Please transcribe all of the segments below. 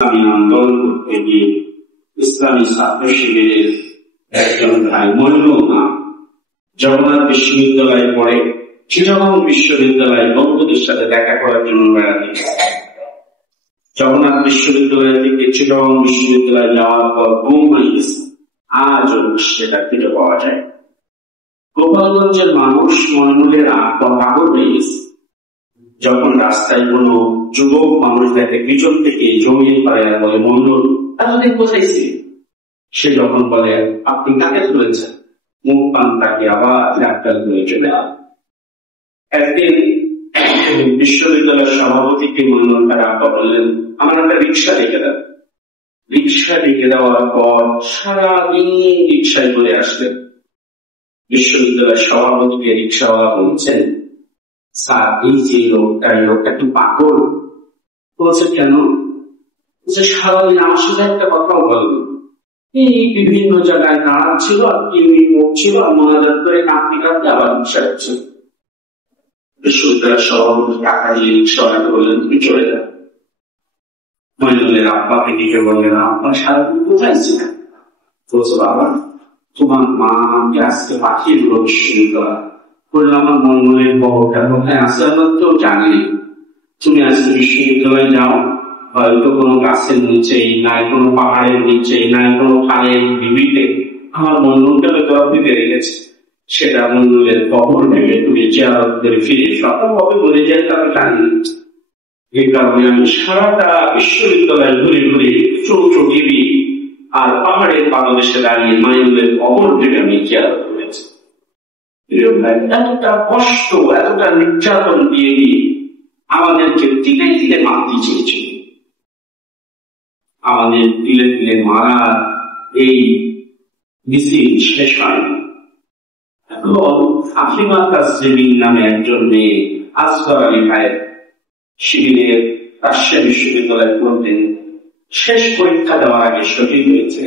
ইসলামী আন্দোলন করতে গিয়ে ইসলামী ছাত্র শিবিরের একজন ভাই মইনুল নাম জগন্নাথ বিশ্ববিদ্যালয়ে পড়ে চিটাগং বিশ্ববিদ্যালয়ে বন্ধুদের সাথে দেখা করার জন্য বেড়াতে জগন্নাথ বিশ্ববিদ্যালয় থেকে চিটাগং বিশ্ববিদ্যালয়ে যাওয়ার পর গুম হয়ে গেছে। আজও সেটা খুঁজে পাওয়া যায়। গোপালগঞ্জের মানুষ মইনুলের পাগল হয়ে গেছে। যখন রাস্তায় কোনো যুবক মানুষ দেখে পিছন থেকে জমিয়ে পারে বলে মইনুল এতদিন কোথায় ছিল, সে যখন বলে আপনি কাকে ধরেছেন, মুখ পান তাকে আবার ডাক্তার ধরে চলে আস। একদিন বিশ্ববিদ্যালয়ের সভাপতিকে মইনুল তার আব্বা বললেন আমার একটা রিক্সা রেখে দেন। রিক্সা রেখে দেওয়ার পর সারাদিন রিক্সায় করে আসলেন। বিশ্ববিদ্যালয়ের সভাপতিকে রিক্সাওয়ালা বলছেন স্যার এই যে লোকটা একটু পাগল। বলছে কেন? যে সারাদিন আমার সাথে একটা কথাও বলবে, এই বিভিন্ন জায়গায় দাঁড়াচ্ছিল আর টিভি পড়ছিল আর মোনাজাত করে কাঁদতে কাঁদতে আবার রিক্সা হচ্ছে। বিশ্ববিদ্যালয়ের সভাপতি টাকা দিয়ে রিক্সাওয়ালাকে বললেন তুমি চলে যাও। মইনুলের আব্বাকে ডেকে বললেন আব্বা সারাদিন কোথায় ছিলেন? বলছে বাবা তোমার মা আমাকে আজকে পাঠিয়ে দিল বিশ্ববিদ্যালয়। বললাম আমার মইনুলের খবরটা কোথায় আছে আমার তো জানি, তুমি আজকে বিশ্ববিদ্যালয়ে যাও, হয়তো কোনো গাছের নিচেই নাই, কোনো পাহাড়ের নিচেই নাই, কোনো খালের বিবিতে আমার মইনুলটা হয়তো আপনি বেড়ে গেছে, সেটা মইনুলের খবর ভেবে তুমি জিয়ারত করে ফিরে সফলভাবে বলে যায় তাকে জানি। এই কারণে আমি সারাটা বিশ্ববিদ্যালয় ঘুরে ঘুরে চৌচো টিভি আর পাহাড়ের পাদদেশে দাঁড়িয়ে মইনুলের খবর ভেবে আমি জিয়ারত করেছি। এতটা কষ্ট এতটা নির্যাতন দিয়ে আমাদেরকে তিলে তিলে মারতে চেয়েছিল। আমাদের তিলে তিলে মারা এই মিছিল শেষ হয়নি। এখন ফাতিমা তাসলিম নামে একজন মেয়ে আসগর আলী ভাইয়ের শিবিরের রাজশাহী বিশ্ববিদ্যালয়ে পড়তেন, শেষ পরীক্ষা দেওয়ার আগে শহীদ হয়েছে।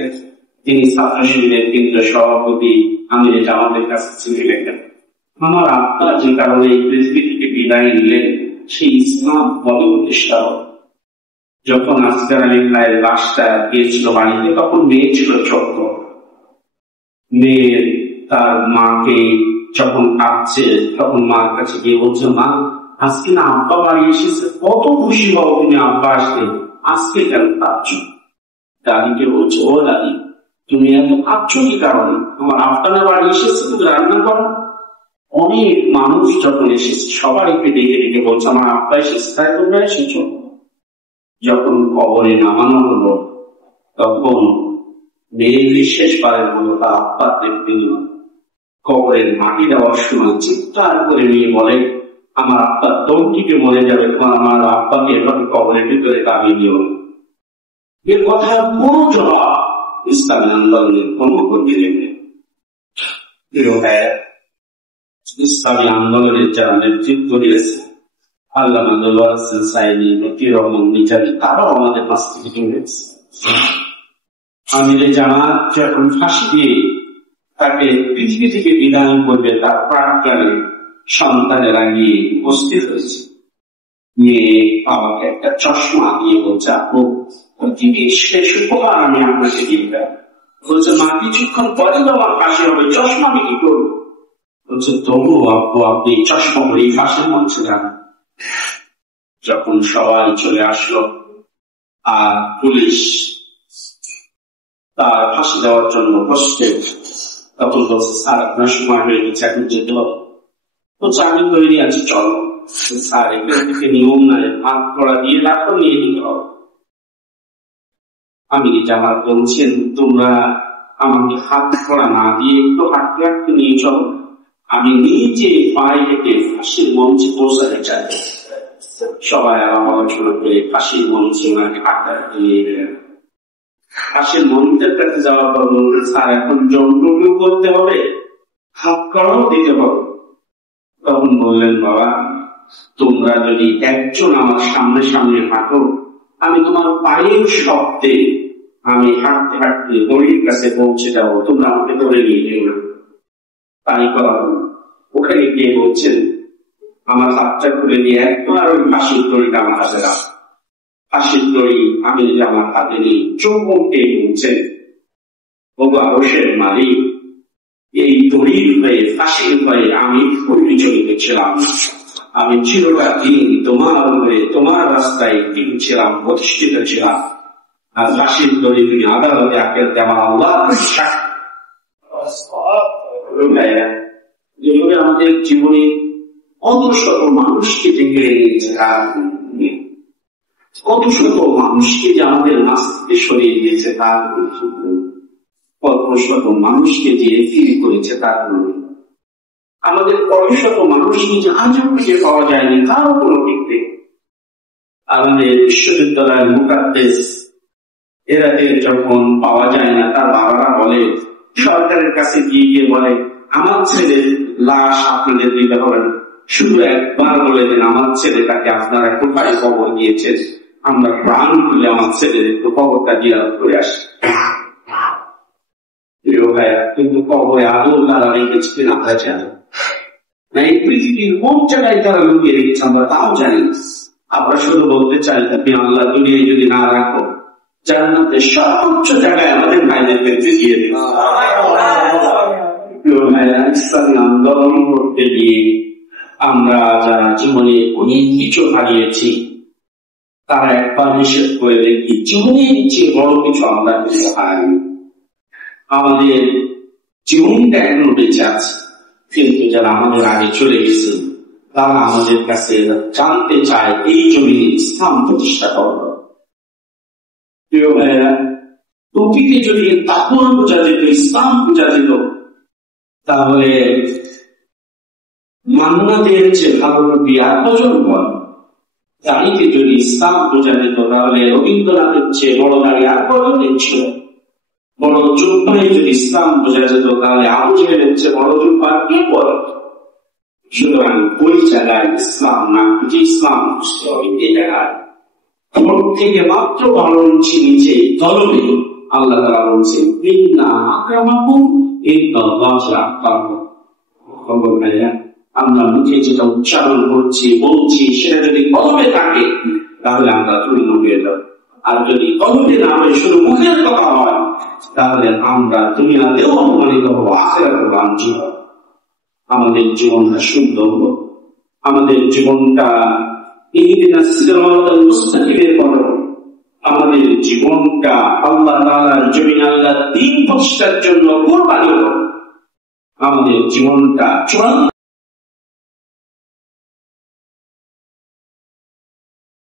তিনি ছাত্র শিবিরের কেন্দ্রীয় সভাপতি আমির জামাতের কাছে চিঠি লেখেন আমার আত্মা যে কারণে এই পৃথিবী থেকে বিদায় নিলেন সেই ইসলাম বলে প্রতিষ্ঠা হবে। যখন আসগর আলী ভাইয়ের লাশটা গিয়েছিল বাড়িতে তখন মেয়ে ছিল ছোট্ট। মেয়ে তার মাকে যখন কাঁদছে তখন মার কাছে গিয়ে বলছে মা আজকে না আব্বা বাড়ি এসেছে, কত খুশি হবো তুমি আব্বা আসলে, আজকে কেন কাঁদছ? দাদিকে বলছে ও দাদি তুমি এত কাঁদছ কি কারণে? আমার আব্বা বাড়ি এসেছে তুমি রান্না করো। অনেক মানুষ যখন এসেছে সবাইকে ডেকে ডেকে বলছে আমার আব্বা এসেছে, তাই তোমরা এসেছ। যখন কবরে নামানো হলো তখন মেয়ে শেষবারের মতো তার আব্বা দেখতে নিল। কবরের মাটি দেওয়ার সময় চিৎকার করে নিয়ে বলে আমার আব্বা দমটিকে মরে যাবে, তোমার আমার আব্বাকে এভাবে কবরের ভিতরে দাবিয়ে নিও। এর কথা কোনো জবাব ইসলামী আন্দোলনের কোনো দিলেন। ইসলামী আন্দোলনের যারা নেতৃত্ব দিয়েছে আল্লামা দেলোয়ার হোসেন সাইদি, মতিউর রহমান মিজান, তারাও আমাদের কাছ থেকে জুড়েছে। আমিরে জামাত যখন ফাঁসি দিয়ে তাকে পৃথিবী থেকে বিদায় করবে তার প্রাণকালে সন্তানেরা গিয়ে উপস্থিত হয়েছে। মেয়ে আমাকে একটা চশমা দিয়ে বলছে আপু পৃথিবীর শেষ উপহার আমি আপনাকে দিলাম। বলছে মা কিছুক্ষণ পরে তো আমার ফাঁসি হবে, চশমা আমি কি করবো? বলছে তবু আপু আপনি চশমা পরে ফাঁসির মঞ্চে যান। যখন সবাই চলে আসলো আর পুলিশ তার ফাঁসি দেওয়ার জন্য প্রস্তুত, তখন বলছে স্যার আপনার সময় হয়ে গেছে, এখন যেতে হবে। বলছে আমি তৈরি আছি চলো। স্যার এখান থেকে নিয়ম নাই, হাত কড়া দিয়ে রাখো, নিয়ে নিতে হবে। আমি জামাত বলছেন তোমরা আমাকে হাত কড়া না দিয়ে একটু হাঁটতে হাঁটতে নিয়ে চলো, আমি নিজে পায়ে হেঁটে ফাঁসির মঞ্চে পৌঁছাতে চাই। সবাই আলাপ আলোচনা করে ফাঁসির মঞ্চে ওনাকে হাঁটতে হাঁটতে নিয়ে গেলেন। ফাঁসির মঞ্চের কাছে যাওয়ার পর বললেন স্যার এখন যন্ত্রণা করতে হবে, হাত কড়াও দিতে হবে। তখন বললেন বাবা তোমরা যদি একজন আমার সামনে সামনে হাঁটো আমি তোমার পায়ের শব্দে আমি হাঁটতে হাঁটতে দড়ির কাছে পৌঁছে যাবো, তোমরা আমাকে ধরে নিয়ে যেও না। তাই করা ওখানে গিয়ে বলছেন আমার হাতটা খুলে দিয়ে একবার ওই ফাঁসির দড়িটা আমার হাতে রাখ। ফাঁসির দড়ি আমির জামার হাতে নিয়ে চৌমুখে বলছেন, ওগো আরশের মালিক, এই দড়ির হয়ে ফাঁসির হয়ে আমি পরিচালিত ছিলাম। আমি চিরটা দিন তোমার হয়ে তোমার রাস্তায় দিন ছিলাম, প্রতিষ্ঠিত ছিলাম। আর ফাঁসির দড়ি তুমি আদালতে আকেল দেওয়া আল্লাহ যেভাবে আমাদের জীবনে কত শত মানুষকে যে কেড়ে নিয়েছে, কত শত মানুষকে যে আমাদের মাঝ থেকে সরিয়ে দিয়েছে তার কত শত মানুষকে যে ফিরে করেছে তার আমাদের কত শত মানুষকে যে আজও খুঁজে পাওয়া যায়নি কারো কোনো ঠিক নেই। আমাদের বিশ্ববিদ্যালয়ের মুকাদ্দেস এরাতে যখন পাওয়া যায় না, তার বাবারা বলে, সরকারের কাছে গিয়ে বলে, আমার ছেলের লাশ আপনাদের দিতে হবে, শুধু একবার বলে দেন আমার ছেলেটাকে আপনারা কোথায় কবর দিয়েছেন, আমরা প্রাণ খুলে আমার ছেলের একটু কবরটা দিয়ে করে আসি। কিন্তু কবরে আদৌ তারা রেখেছে কিনা আমরা জানি না, এই পৃথিবীর কোন জায়গায় তারা লুকিয়ে রেখেছে আমরা তাও জানি। আমরা শুধু বলতে চাই, আপনি আল্লাহ দুনিয়ায় যদি না রাখো, জান্নাতের সর্বোচ্চ জায়গায় আমাদের ভাইদেরকে দিয়ে দিন। ইসলামী আন্দোলন করতে গিয়ে আমরা যারা জীবনে অনেক কিছু হারিয়েছি, তারা একবার নিষেধ করে দেখি জীবনের চেয়ে বড় কিছু আমরা কিছু হারাইনি। আমাদের জীবনটা এখন বেঁচে আছে, কিন্তু যারা আমাদের আগে চলে গেছে তারা আমাদের কাছে জানতে চায় এই জমিনে ইসলাম প্রতিষ্ঠা করবে। প্রিয় ভাইয়েরা, টপিকে যদি তাকওয়া বোঝা যেত, ইসলাম বোঝা যেত, তাহলে মান্নাদের যে ভালো নবী আর কজন বল, দাঁড়িয়ে যদি ইসলাম বোঝা যেত, তাহলে রবীন্দ্রনাথের চেয়ে বড় দাঁড়িয়ে আর কজন ছিল। বড় যুদ্ধে যদি ইসলাম বোঝা যেত, তাহলে আবু জেহেলের চেয়ে বড় যুদ্ধ আর কে বলে। সুতরাং ওই জায়গায় ইসলাম না বুঝে ইসলাম বুঝতে হবে। এই জায়গায় থেকে মাত্র 12 ইঞ্চি নিচে তলবে আল্লাহ তাআলা বলছেন, ইন্না আকরামাকুম ইনদাল্লাহি খবর ভাইয়া, আমরা মুখে যেটা উচ্চারণ করছি বলছি সেটা যদি কলমে থাকে তাহলে আমরা চূর্ণ হয়ে যাব। আর যদি কলমে না হয় শুধু মুখের কথা হয়, তাহলে আমরা দুনিয়াতেও অপমানিত হবো, আখিরাতেও লাঞ্ছিত হবো। আমাদের জীবনটা সুন্দর হলো, আমাদের জীবনটা আমাদের জীবনটা আল্লাহ তাআলার জমিন আল্লাহ দ্বীন প্রতিষ্ঠার জন্য কোরবানি হলো। আমাদের জীবনটা চূড়ান্ত